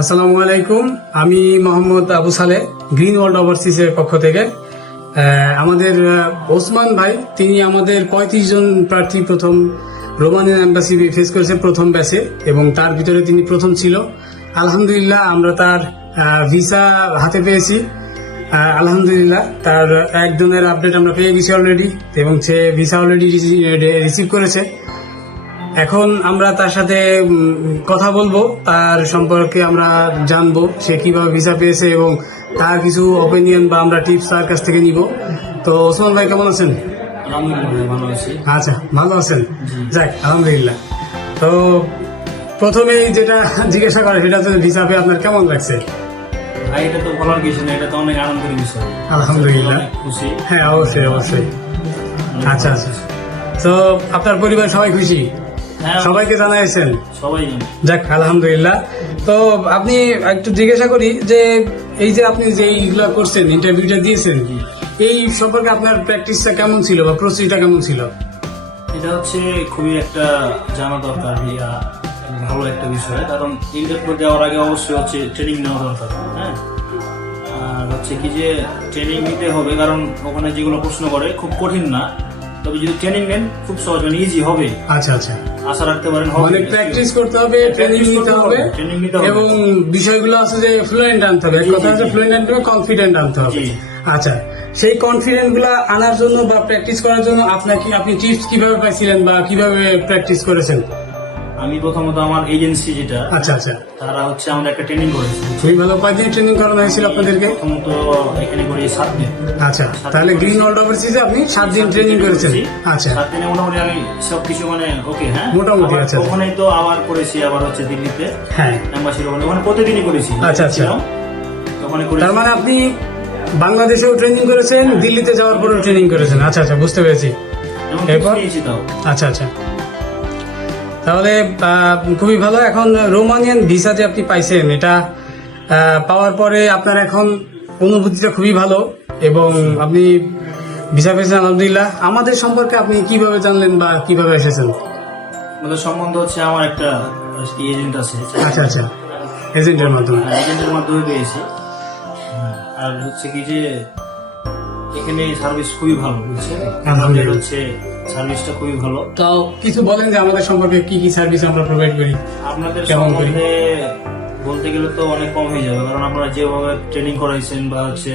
আসসালামু আলাইকুম। আমি মোহাম্মদ আবু সালে, গ্রিন ওয়ার্ল্ড ওভারসিজ এর পক্ষ থেকে। আমাদের ওসমান ভাই, তিনি আমাদের 35 জন প্রার্থী প্রথম রোমানিয়ান এম্বাসি ফেস করেছে প্রথম ব্যাচে, এবং তার ভিতরে তিনি প্রথম ছিল। আলহামদুলিল্লাহ, আমরা তার ভিসা হাতে পেয়েছি। আলহামদুলিল্লাহ, তার একজনের আপডেট আমরা পেয়ে গেছি অলরেডি, এবং সে ভিসা অলরেডি রিসিভ করেছে। এখন আমরা তার সাথে কথা বলবো, তার সম্পর্কে আমরা জানবো সে কিভাবে ভিসা পেয়েছে এবং তার কিছু ওপিনিয়ন বা আমরা টিপস তার কাছ থেকে নিব। তো ওসমান ভাই, কেমন আছেন? আলহামদুলিল্লাহ ভালো আছি। আচ্ছা, ভালো আছেন। যাক, আলহামদুলিল্লাহ। তো প্রথমেই যেটা জিজ্ঞাসা করে সেটা হচ্ছে ভিসা পেয়ে আপনার কেমন লাগছে? ভাই, এটা তো বলার কিছু না, এটা তো অনেক আনন্দের বিষয়। আলহামদুলিল্লাহ, অনেক খুশি। হ্যাঁ, অবশ্যই অবশ্যই। আচ্ছা আচ্ছা, তো আপনার পরিবার সবাই খুশি? হ্যাঁ, সবাইকে জানাইছেন? সবাই জানে। যাক, আলহামদুলিল্লাহ। তো আপনি একটু জিজ্ঞাসা করি যে এই যে আপনি যে এইগুলো করছেন, ইন্টারভিউটা দিয়েছেন, এই সম্পর্কে আপনার প্র্যাকটিসটা কেমন ছিল বা প্রস্তুতিটা কেমন ছিল? এটা হচ্ছে খুবই একটা জানা দরকার, ভালো একটা বিষয়। কারণ ইন্টারভিউ দেওয়ার আগে অবশ্যই হচ্ছে ট্রেনিং নেওয়া দরকার। হ্যাঁ, আর হচ্ছে কি যে ট্রেনিং নিতে হবে, কারণ ওখানে যেগুলো প্রশ্ন করে খুব কঠিন না, তবে যদি ট্রেনিং নেন খুব সহজ, মানে ইজি হবে। আচ্ছা আচ্ছা, আশা রাখতে পারেন। মানে প্র্যাকটিস করতে হবে, ট্রেনিং নিতে হবে, এবং বিষয়গুলো আছে যে ফ্লুয়েন্ট আনতে হবে। এক কথা হচ্ছে ফ্লুয়েন্ট আনতে হবে, কনফিডেন্ট আনতে হবে। আচ্ছা, সেই কনফিডেন্ট গুলা আনার জন্য বা প্র্যাকটিস করার জন্য আপনি টিপস কিভাবে পাইছিলেন বা কিভাবে প্র্যাকটিস করেছেন? আমি প্রথমত আমার এজেন্সি যেটা, আচ্ছা আচ্ছা, তারা হচ্ছে আমাদের একটা ট্রেনিং করেছে। খুবই ভালো। কয়দিন ট্রেনিং করানো হয়েছিল আপনাদেরকে? প্রথমত এখানে করি 7 দিন। আচ্ছা, তাহলে গ্রিন ওয়ার্ল্ড ওভারসিজে আপনি 7 দিন ট্রেনিং করেছেন। আচ্ছা, 7 দিনে মোটামুটি আমি সবকিছু মানে ওকে। হ্যাঁ, মোটামুটি। আচ্ছা, ওখানে তো আবার করেছি, আবার হচ্ছে দিল্লিতে হ্যাঁ, এম্বাসির ওখানে প্রতিদিনই করেছি। আচ্ছা আচ্ছা, ওখানে করেছি। তার মানে আপনি বাংলাদেশেও ট্রেনিং করেছেন, দিল্লিতে যাওয়ার পরেও ট্রেনিং করেছেন। আচ্ছা আচ্ছা, বুঝতে পেরেছি। এবং এরপর? নিয়েছি তাও। আচ্ছা আচ্ছা, তাহলে খুবই ভালো। এখন রোমানিয়ান ভিসা যে আপনি পাইছেন, এটা পাওয়ার পরে আপনার এখন অনুভূতিটা খুবই ভালো, এবং আপনি ভিসা পেয়েছেন আলহামদুলিল্লাহ। আমাদের সম্পর্কে আপনি কিভাবে জানলেন বা কিভাবে এসেছেন? আমাদের সম্বন্ধ হচ্ছে আমার একটা এজেন্ট আছে। আচ্ছা আচ্ছা, এজেন্টের মাধ্যমে। এজেন্টের মাধ্যমে পেয়েছি। আর হচ্ছে কি যে এখানে সার্ভিস খুবই ভালো, বুঝছেন? আমাদের হচ্ছে সার্ভিসটা খুবই ভালো। তাও কিছু বলেন যে আমাদের সম্পর্কে কি কি সার্ভিস আমরা প্রোভাইড করি। আপনাদের কেমন করি? সম্বন্ধে বলতে গেলে তো অনেক কম হয়ে যাবে, কারণ আপনারা যেভাবে ট্রেনিং করাইছেন বা হচ্ছে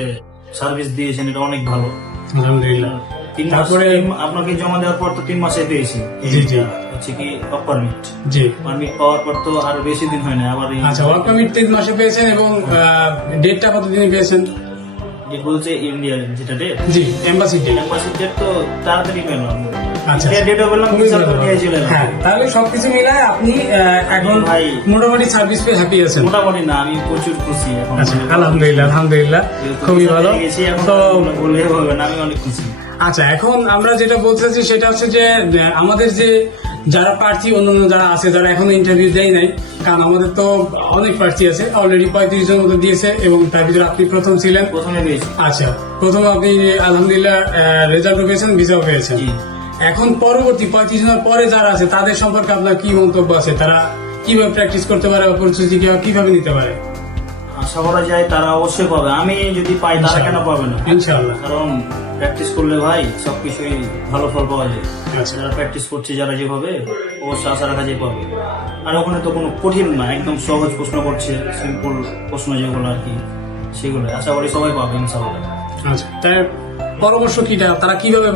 সার্ভিস দিয়েছেন, এটা অনেক ভালো। আলহামদুলিল্লাহ। 3 মাস তারপরে আপনাকে জমা দেওয়ার পর তো 3 মাসে পেয়েছি। জি, জি। হচ্ছে কি পারমিট জি, পারমিট পাওয়ার পর তো আর বেশি দিন হয় না, আবার আচ্ছা, ওয়ার্ক পারমিট 3 মাসে পেয়েছেন, এবং ডেটটা কতদিনে পেয়েছেন? যে বলছে ইন্ডিয়ার যেটা ডেট, জি, এম্বাসি ডেট। এম্বাসি ডেট তো তাড়াতাড়ি পেলাম। আচ্ছা, ডেটও পেলাম, খুবই ভিসা তো ভালো। নিয়ে চলে এলাম। হ্যাঁ, তাহলে সবকিছু মিলায় আপনি এখন ভাই মোটামুটি সার্ভিস পেয়ে হ্যাপি আছেন। মোটামুটি না, আমি প্রচুর খুশি এখন। আচ্ছা, আলহামদুলিল্লাহ আলহামদুলিল্লাহ, যেহেতু খুবই ভিসা ভালো। পেয়ে গেছি, এখন তো বললে হবে না, আমি অনেক খুশি। আচ্ছা, এখন আমরা যেটা বলতেছি সেটা হচ্ছে যে আমাদের যে যারা প্রার্থী অন্যান্য যারা আছে, যারা এখনো ইন্টারভিউ দেয় নাই, কারণ আমাদের তো অনেক প্রার্থী আছে, অলরেডি 35 জন মতো দিয়েছে, এবং তার ভিতরে আপনি প্রথম ছিলেন। প্রথমে পেয়েছি। আচ্ছা, প্রথম আপনি আলহামদুলিল্লাহ রেজাল্টও পেয়েছেন, ভিসাও পেয়েছেন। জি। এখন পরবর্তী 35 জনের পরে যারা আছে তাদের সম্পর্কে আপনার কি মন্তব্য আছে? তারা কিভাবে প্র্যাকটিস করতে পারে বা প্রস্তুতি কিভাবে নিতে পারে? আশা করা যায় তারা অবশ্যই পাবে। আমি যদি পাই, তারা কেন পাবে না? ইনশাআল্লাহ। কারণ প্র্যাকটিস করলে ভাই সবকিছুই ভালো ফল পাওয়া যায়। আচ্ছা, যারা প্র্যাকটিস করছে, যারা যেভাবে, অবশ্যই আশা রাখা যায় পাবে। আর ওখানে তো কোনো কঠিন না, একদম সহজ প্রশ্ন করছে, সিম্পল প্রশ্ন যেগুলো আর কি, সেগুলো আশা করি সবাই পাবে ইনশাআল্লাহ। আচ্ছা, তার পরামর্শ কিটা, তারা কিভাবে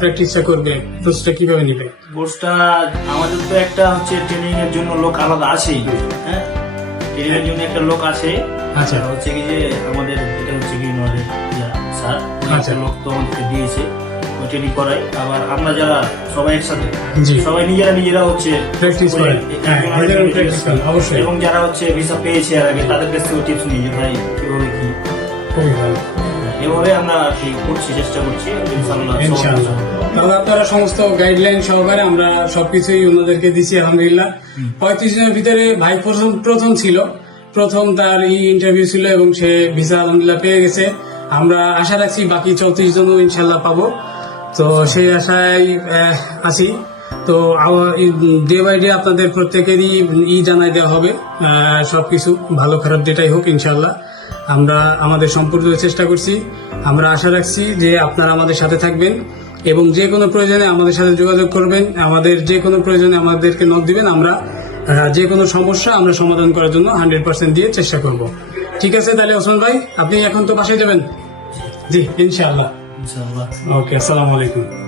প্র্যাকটিসটা করবে, কোর্সটা কিভাবে নিবে? কোর্সটা আমাদের তো একটা হচ্ছে ট্রেনিং এর জন্য লোক আলাদা আছেই। হ্যাঁ, ট্রেনিং এর জন্য একটা লোক আছে। আচ্ছা, হচ্ছে কি যে আমাদের এটা হচ্ছে কি স্যার, আচ্ছা। লোক তো আমাদেরকে দিয়েছে, ওই ট্রেনিং করাই। আবার আমরা যারা সবাই একসাথে, জি, সবাই নিজেরা হচ্ছে প্র্যাকটিস করেন। হ্যাঁ, নিজেরাও প্র্যাকটিস করেন অবশ্যই। এবং যারা হচ্ছে ভিসা পেয়েছে আর আগে, তাদের কাছ থেকে টিপস নিই যে ভাই কিভাবে কি, খুবই ভালো। এভাবে আমরা আর কি করছি, চেষ্টা করছি ইনশাআল্লাহ। ইনশাআল্লাহ, তাহলে আপনারা সমস্ত গাইডলাইন সহকারে আমরা সবকিছুই ওনাদেরকে দিচ্ছি আলহামদুলিল্লাহ। 35 জনের ভিতরে ভাই প্রথম ছিল, প্রথম তার ইন্টারভিউ ছিল, এবং সে ভিসা আলহামদুলিল্লাহ পেয়ে গেছে। আমরা আশা রাখছি বাকি 34 জনও ইনশাআল্লাহ পাবো। তো সেই আশায় আছি। তো ডে বাই ডে আপনাদের প্রত্যেকেরই জানাই দেওয়া হবে, সবকিছু ভালো খারাপ যেটাই হোক ইনশাল্লাহ আমরা আমাদের সম্পূর্ণ চেষ্টা করছি। আমরা আশা রাখছি যে আপনারা আমাদের সাথে থাকবেন এবং যে কোনো প্রয়োজনে আমাদের সাথে যোগাযোগ করবেন, আমাদের যে কোনো প্রয়োজনে আমাদেরকে নক দিবেন। আমরা যে কোনো সমস্যা আমরা সমাধান করার জন্য 100% দিয়ে চেষ্টা করব। ঠিক আছে, তাহলে ওসমান ভাই আপনি এখন তো বাসায় যাবেন? জি ইনশাআল্লাহ। ইনশাআল্লাহ। ওকে, আসসালামু আলাইকুম।